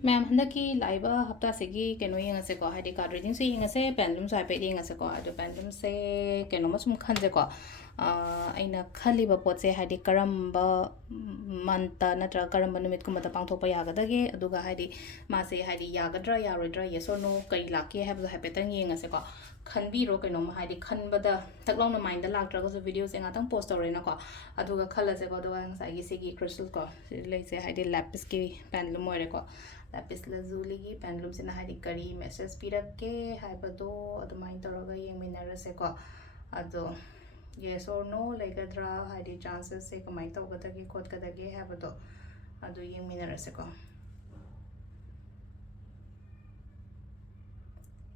Ma'am, Handaki Liba Haftagi can we as a go, Hadi card reading saying a say, Pendulum so I paid as a go, the Pendulum say, can almost Kanzako. In a Kaliba pot say Hadi Karamba Manta Natra Karamba Numitkumata Panto Payagadagi, Aduga Hadi Masi Hadi Yagadra, Yaradra, yes or no, Kailaki have the happy as a go. Can be roken on Hadi can but the Taglong mind the lag drugs of videos and Atom post or in a car. Aduga colors about the ones I see crystal car. Let's say Hadi Lapiski Pendulum Moreco. Lapis lazuli pendulum sina hadi kari message pirake haibado adumain toroga yeminarase ko ado yes or no legadra hadi chances se kamai tawgadagi khotgadagi haibado ado yeminarase ko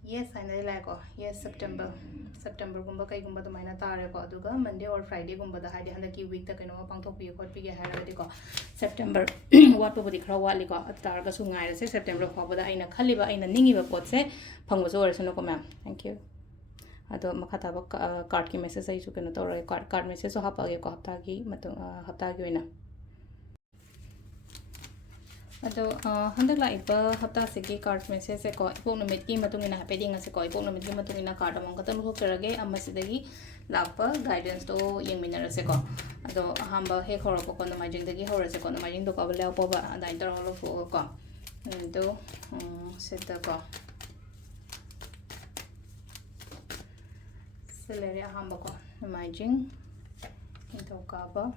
yes I know like yes September gumba kai gumba maina tare ko aduga Monday or Friday gumba da hadi handaki week ta kaino pang thok pi khot pi ge haragadi ko September wat pa budi khra wali ko atar ga su ngai ra se September pha bada aina khali ba aina ningi ba pot se phang ba so ra sano ko ma'am thank you ado makha ta ba card ki message ai su kaino to ra card message so hapa ge ko hafta gi oina ado handak la ipa hafta sigi card message se ko ipok numit ki matungina heading ase ko ipok numit ki matungina card among katam ko kerage amasidagi lapa guidance to yengminara se ko ado hamba he khoro ko no majing dagi hora se ko no majing do ka bela po ba da inter holo fo ko do seta ko selere hamba ko no majing into ka ba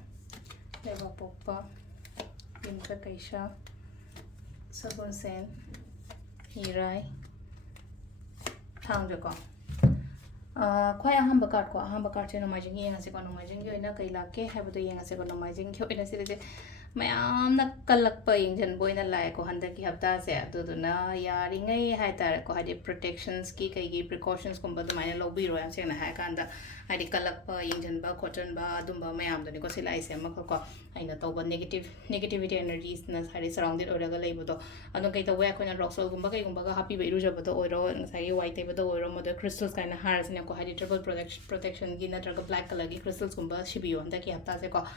leva popa imka kaisha Sabon sen, hirai, thang joko. Quite a humber card, a humber card in a majing yang a second majing you in a kailake, have the yang a second majing you in a city. My am not kalak paying and boy in a like or Handaki have that there to the na yaring a high had protections, kiki precautions come but the minor lobby royal saying a hack and the I did kalak paying and ba cotton ba dumba mayam the Nicosilla is a makaka. I know about negativity energies had surrounded or a label. I don't get away when a rock so gumbaga happy by Ruja but the oil and say white table the oil mother crystals kind of hairs and had triple protection gina drug black color crystals gumba shibu and the kiaptaseco.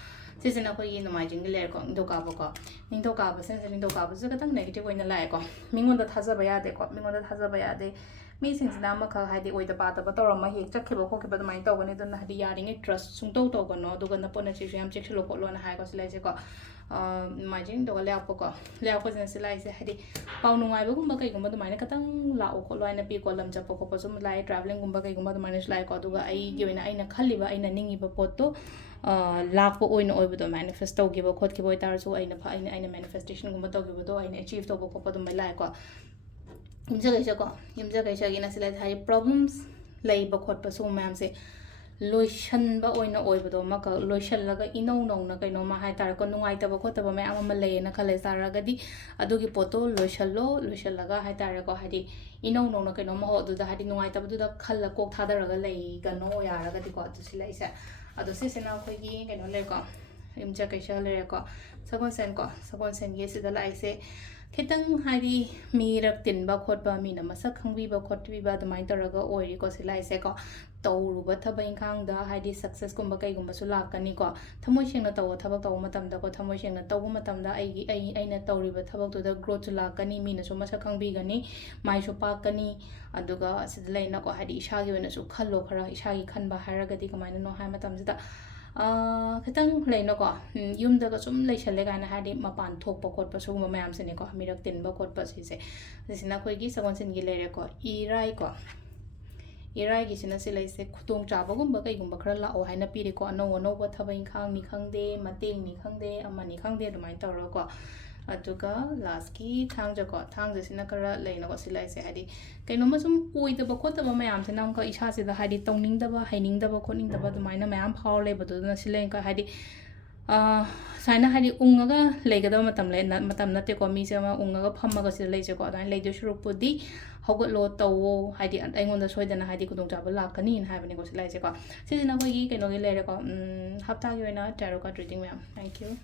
Season of in the majing lerco, Indocabo, Indocabo, sense of Indocabo, so that negative in the laco. Mingo that has a bayade, Mingo that has a bayade. Me since Namaka had the way the part of a torma, he took a pocket by my dog and it don't have the yarding it trust, some total no, do gonna put a chicken, chicken local and high was legico. Majing do a leapoco. Leapos and Silice had it. Pound I will gumba gumba the minacatan, la ocola and a picolam chapoco, some light traveling gumba gumba the minus like or do I give in a caliber in a ningy poto. Laugh oin over the manifesto give a quote give it so in a manifestation gumba dog and achieve the book of my like. Imjagaisha in a select high problems, labor court pursue ma'am say. Lotion ba oina oibodo maka lotion laga ino no na kaino ma hai tar ko nungai taba ko taba me ama le na khale saraga di adugi poto lotion laga hai tar ko hadi ino no na kaino ma ho du da hadi nungai taba du da khalla kok tha daraga le ga no ya raga di ko atu silai sa adu se sena ko gi kaino le ko imja kaisha le ko sakon sen ye se da lai se Kitang hadi mirak tinba khotba mina masak khangbiba khotbiba dumai taraga oiri ko silai se ko tawruba thaba ingkhang da hadi success kumba kai gumba su lakani ko thamoi sengna taw thabak taw matam da ko thamoi sengna taw matam da aina tawriba thabak tu da growth su lakani mina su masak khangbi gani mai su pakani aduga sidlai na ko hadi ishagi wena su khallo khara ishagi khanba haraga di kamaina no hai matam da Kitang Leno go, Yum the Sum Lashalegana had him upon top pokot Pasuma Mams and Eco Mirak Tin Bokot Pasise. This is Nakogi, someone's in Gilerico, Iraiko. Irai is in a silly Kutung Chabagum Bakagumbakrala or Hana Pirico, no one over Tabin Kang Nikangde, Mating Nikangde, and Manikangde to my Toroco. Atuka, Lasky, Tangjako, Tangs in Nakara, Lane was Silai Hadi. Kanomasum, who the Bokota Mayam, and Uncle Ishas the Hadi Tongning the Haining the Bokoning the minor Mayam, Power Labor to the Silenka Hadi. Sana Hadi Ungaga, Legado Matam Lena, Matam Nateko Misama, Ungaga Pamagas laser got and Lady Shurupudi, Hogot Lo Towo, Hadi and I want the Sweden Hadi Kudung Jabalakani and having a go to Lasica. Season of a week and only later got Haftagi and a tarot card reading, ma'am. Thank you.